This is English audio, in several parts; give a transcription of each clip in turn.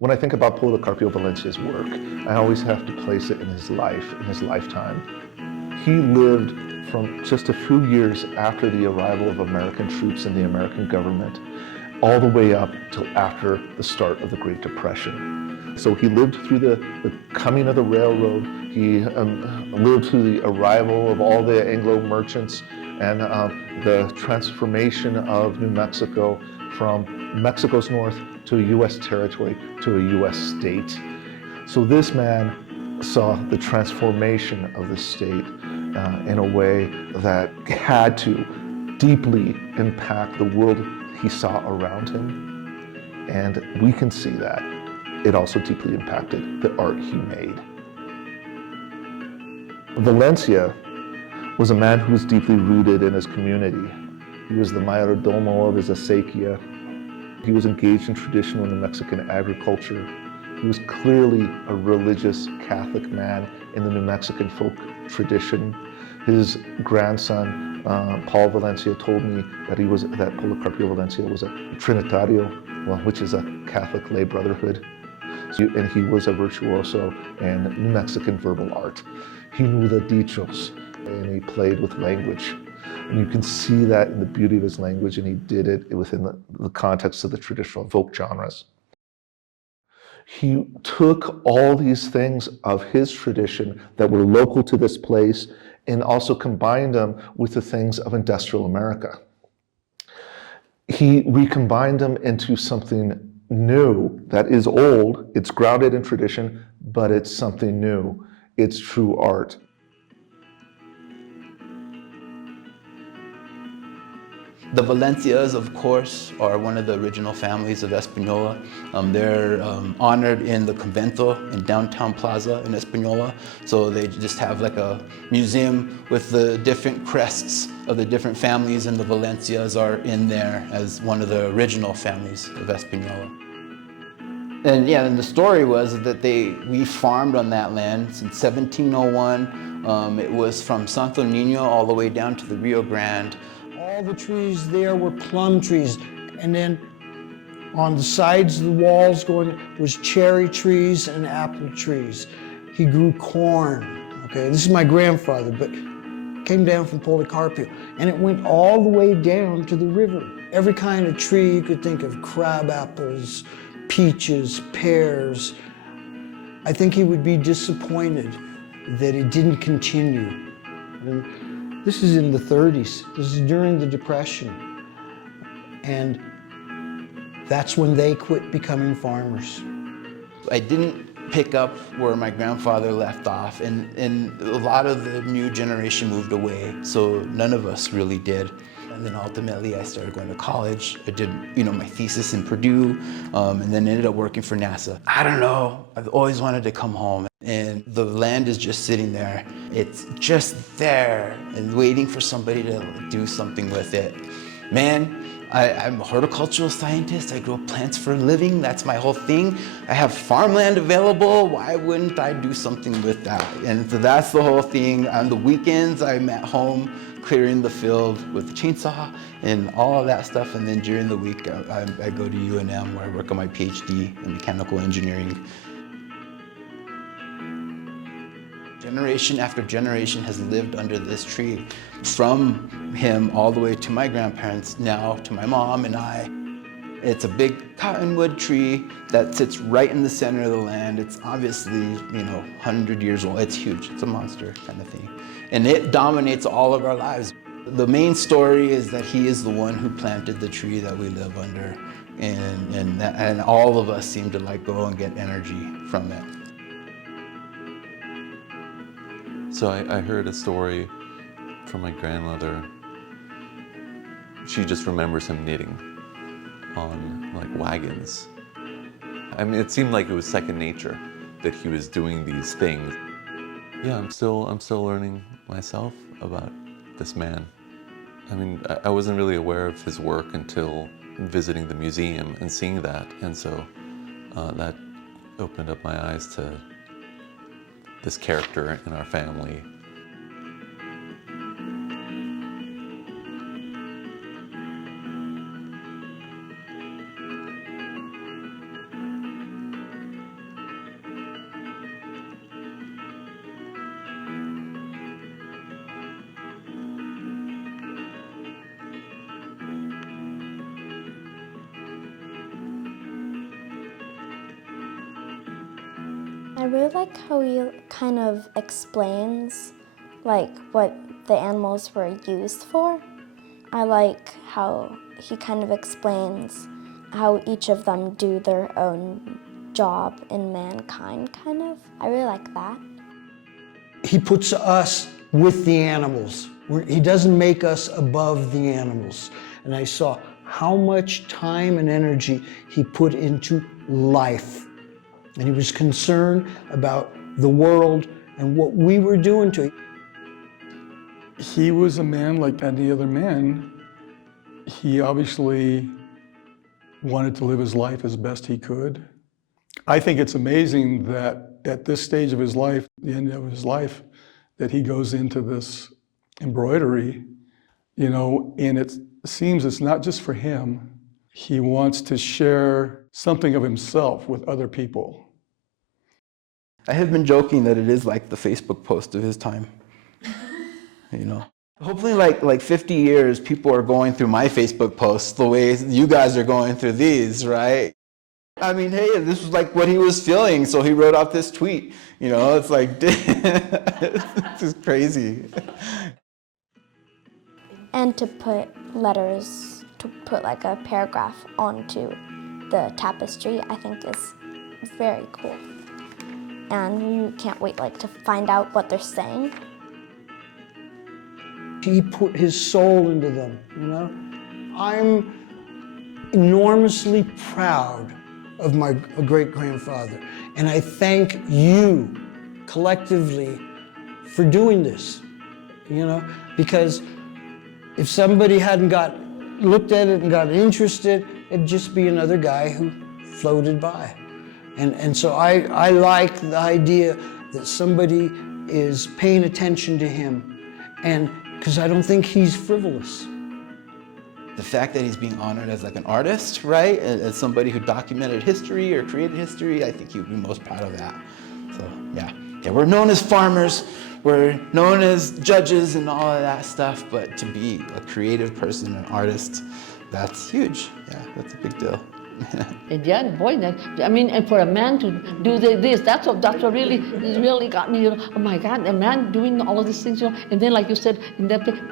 When I think about Policarpio Valencia's work, I always have to place it in his life, in his lifetime. He lived from just a few years after the arrival of American troops and the American government, all the way up till after the start of the Great Depression. So he lived through the coming of the railroad. He lived through the arrival of all the Anglo merchants and the transformation of New Mexico from Mexico's north to a U.S. territory, to a U.S. state. So this man saw the transformation of the state in a way that had to deeply impact the world he saw around him. And we can see that. It also deeply impacted the art he made. Valencia was a man who was deeply rooted in his community. He was the mayordomo of his acequia. He was engaged in traditional New Mexican agriculture. He was clearly a religious Catholic man in the New Mexican folk tradition. His grandson, Paul Valencia, told me that that Policarpio Valencia was a Trinitario, well, which is a Catholic lay brotherhood. And he was a virtuoso in New Mexican verbal art. He knew the dichos, and he played with language. And you can see that in the beauty of his language, and he did it within the context of the traditional folk genres. He took all these things of his tradition that were local to this place and also combined them with the things of industrial America. He recombined them into something new that is old, it's grounded in tradition, but it's something new. It's true art. The Valencias, of course, are one of the original families of Espanola. They're honored in the convento in downtown Plaza in Espanola. So they just have like a museum with the different crests of the different families, and the Valencias are in there as one of the original families of Espanola. And yeah, and the story was that we farmed on that land since 1701. It was from Santo Nino all the way down to the Rio Grande. All the trees there were plum trees, and then on the sides of the walls was cherry trees and apple trees. He grew corn. Okay, this is my grandfather, but came down from Policarpio, and it went all the way down to the river. Every kind of tree you could think of: crab apples, peaches, pears. I think he would be disappointed that it didn't continue. And this is in the 30s. This is during the Depression. And that's when they quit becoming farmers. I didn't pick up where my grandfather left off, and a lot of the new generation moved away, so none of us really did. And then ultimately I started going to college. I did, my thesis in Purdue, and then ended up working for NASA. I don't know, I've always wanted to come home, and the land is just sitting there. It's just there and waiting for somebody to do something with it. Man, I'm a horticultural scientist. I grow plants for a living. That's my whole thing. I have farmland available. Why wouldn't I do something with that? And so that's the whole thing. On the weekends, I'm at home clearing the field with the chainsaw and all of that stuff. And then during the week, I go to UNM where I work on my PhD in mechanical engineering. Generation after generation has lived under this tree. From him all the way to my grandparents, now to my mom and I. It's a big cottonwood tree that sits right in the center of the land. It's obviously, 100 years old. It's huge. It's a monster kind of thing. And it dominates all of our lives. The main story is that he is the one who planted the tree that we live under. And all of us seem to go and get energy from it. So I heard a story from my grandmother. She just remembers him knitting on wagons. I mean, it seemed like it was second nature that he was doing these things. Yeah, I'm still learning myself about this man. I mean, I wasn't really aware of his work until visiting the museum and seeing that, and so that opened up my eyes to this character in our family. I really like how he kind of explains like what the animals were used for. I like how he kind of explains how each of them do their own job in mankind, kind of. I really like that. He puts us with the animals. He doesn't make us above the animals. And I saw how much time and energy he put into life. And he was concerned about the world and what we were doing to it. He was a man like any other man. He obviously wanted to live his life as best he could. I think it's amazing that at this stage of his life, the end of his life, that he goes into this embroidery, and it seems it's not just for him. He wants to share something of himself with other people. I have been joking that it is like the Facebook post of his time. Hopefully like 50 years, people are going through my Facebook posts the way you guys are going through these, right? I mean, hey, this was like what he was feeling, so he wrote out this tweet. It's like, this is crazy. And to put letters, to put like a paragraph onto the tapestry, I think is very cool. And you can't wait to find out what they're saying. He put his soul into them, I'm enormously proud of my great-grandfather. And I thank you collectively for doing this, because if somebody hadn't looked at it and got interested, it'd just be another guy who floated by. And so I like the idea that somebody is paying attention to him, and because I don't think he's frivolous. The fact that he's being honored as like an artist, right? As somebody who documented history or created history, I think he would be most proud of that. So yeah, we're known as farmers, we're known as judges and all of that stuff, but to be a creative person, an artist, that's huge. Yeah, that's a big deal. And yeah, boy, and for a man to do this, that's what really got me. Oh my God, a man doing all of these things, and then like you said,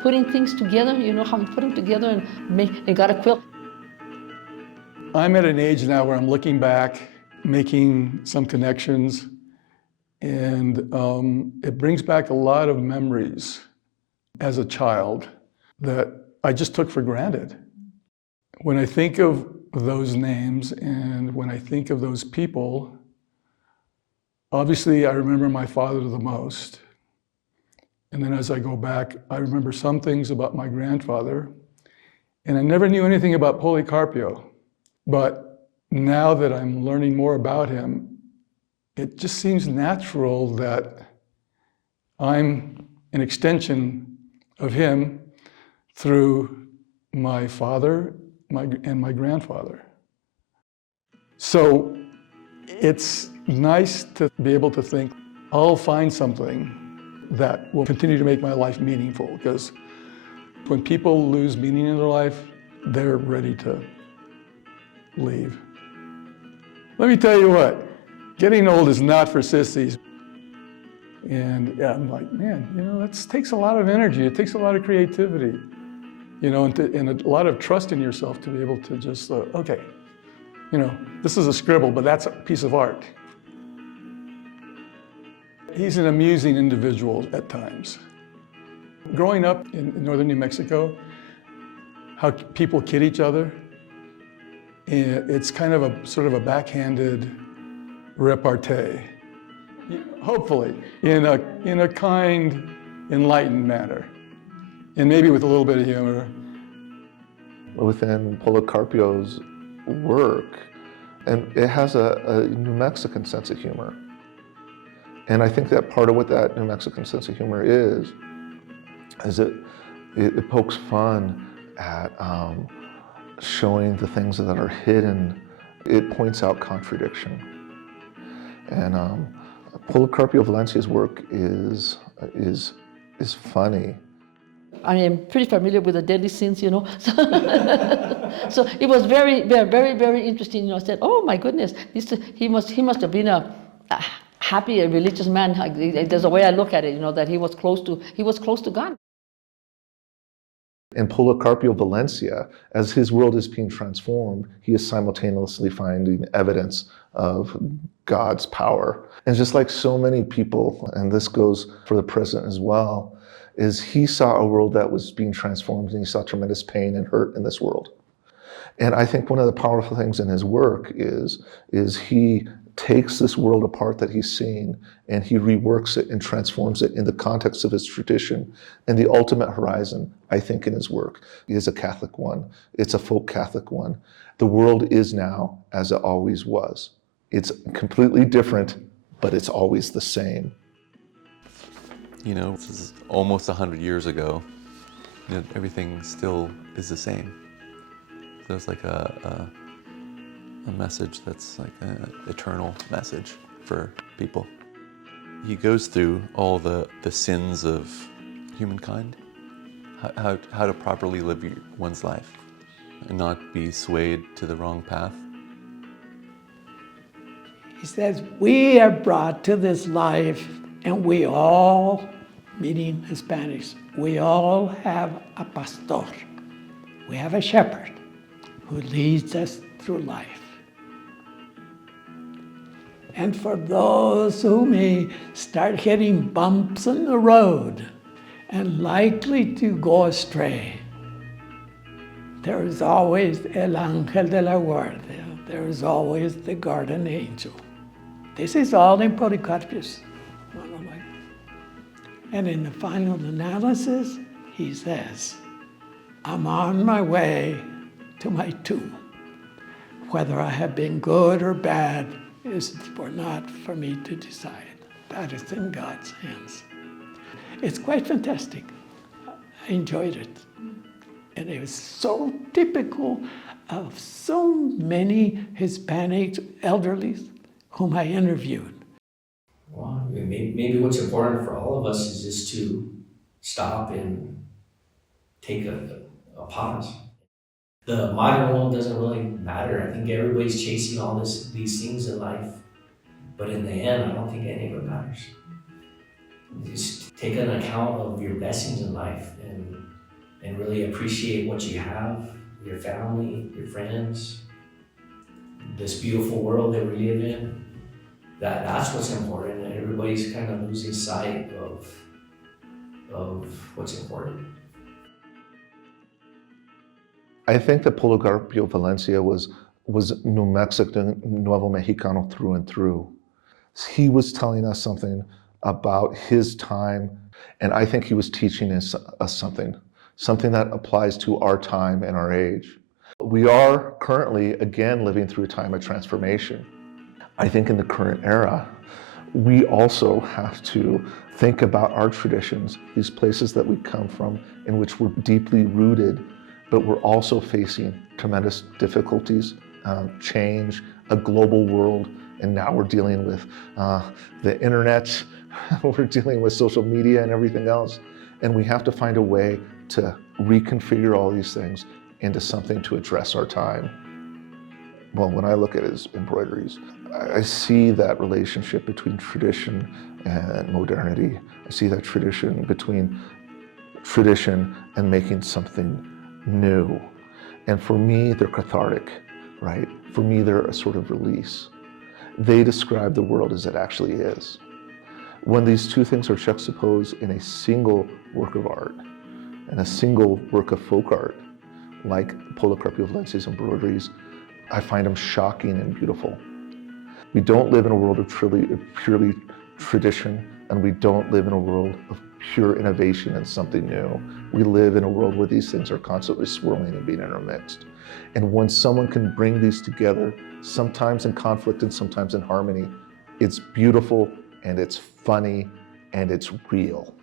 putting things together, how you put them together and got a quilt. I'm at an age now where I'm looking back, making some connections, and it brings back a lot of memories as a child that I just took for granted. When I think of those names and when I think of those people, obviously I remember my father the most. And then as I go back, I remember some things about my grandfather. And I never knew anything about Policarpio. But now that I'm learning more about him, it just seems natural that I'm an extension of him through my father and my grandfather. So it's nice to be able to think, I'll find something that will continue to make my life meaningful, because when people lose meaning in their life, they're ready to leave. Let me tell you what, getting old is not for sissies. And yeah, I'm like, man, that takes a lot of energy. It takes a lot of creativity. And a lot of trust in yourself to be able to just, okay, this is a scribble, but that's a piece of art. He's an amusing individual at times. Growing up in northern New Mexico, how people kid each other, it's kind of a sort of a backhanded repartee, hopefully, in a kind, enlightened manner. And maybe with a little bit of humor. Within Policarpio's work, and it has a New Mexican sense of humor. And I think that part of what that New Mexican sense of humor is it pokes fun at showing the things that are hidden. It points out contradiction. And Policarpio Valencia's work is funny. I am pretty familiar with the deadly sins, So it was very, very, very, very interesting. I said, "Oh my goodness, he must have been happy, a religious man. There's a way I look at it, that he was close to God. In Policarpio Valencia, as his world is being transformed, he is simultaneously finding evidence of God's power. And just like so many people, and this goes for the present as well, is he saw a world that was being transformed, and he saw tremendous pain and hurt in this world. And I think one of the powerful things in his work is he takes this world apart that he's seen, and he reworks it and transforms it in the context of his tradition. And the ultimate horizon, I think, in his work is a Catholic one. It's a folk Catholic one. The world is now as it always was. It's completely different, but it's always the same. This is almost 100 years ago. Everything still is the same. There's like a message that's like an eternal message for people. He goes through all the sins of humankind, how to properly live one's life and not be swayed to the wrong path. He says, we are brought to this life, and we all, meaning Hispanics, we all have a pastor. We have a shepherd who leads us through life. And for those who may start hitting bumps in the road and likely to go astray, there is always el ángel de la guardia. There is always the guardian angel. This is all in Policarpio's monologue. And in the final analysis, he says, I'm on my way to my tomb. Whether I have been good or bad is not for me to decide. That is in God's hands. It's quite fantastic. I enjoyed it. And it was so typical of so many Hispanic elderlies whom I interviewed. Well, maybe what's important for all of us is just to stop and take a pause. The modern world doesn't really matter. I think everybody's chasing all these things in life, but in the end, I don't think any of it matters. Just take an account of your blessings in life and really appreciate what you have, your family, your friends, this beautiful world that we live in. That's what's important, and everybody's kind of losing sight of what's important. I think that Policarpio Valencia was New Mexican, Nuevomexicano through and through. He was telling us something about his time, and I think he was teaching us something that applies to our time and our age. We are currently, again, living through a time of transformation. I think in the current era, we also have to think about our traditions, these places that we come from, in which we're deeply rooted, but we're also facing tremendous difficulties, change, a global world, and now we're dealing with the internet, we're dealing with social media and everything else. And we have to find a way to reconfigure all these things into something to address our time. Well, when I look at his embroideries, I see that relationship between tradition and modernity. I see that tradition between tradition and making something new. And for me, they're cathartic, right? For me, they're a sort of release. They describe the world as it actually is. When these two things are juxtaposed in a single work of art and a single work of folk art, like Policarpio Valencia's embroideries, I find them shocking and beautiful. We don't live in a world of purely tradition, and we don't live in a world of pure innovation and something new. We live in a world where these things are constantly swirling and being intermixed. And when someone can bring these together, sometimes in conflict and sometimes in harmony, it's beautiful and it's funny and it's real.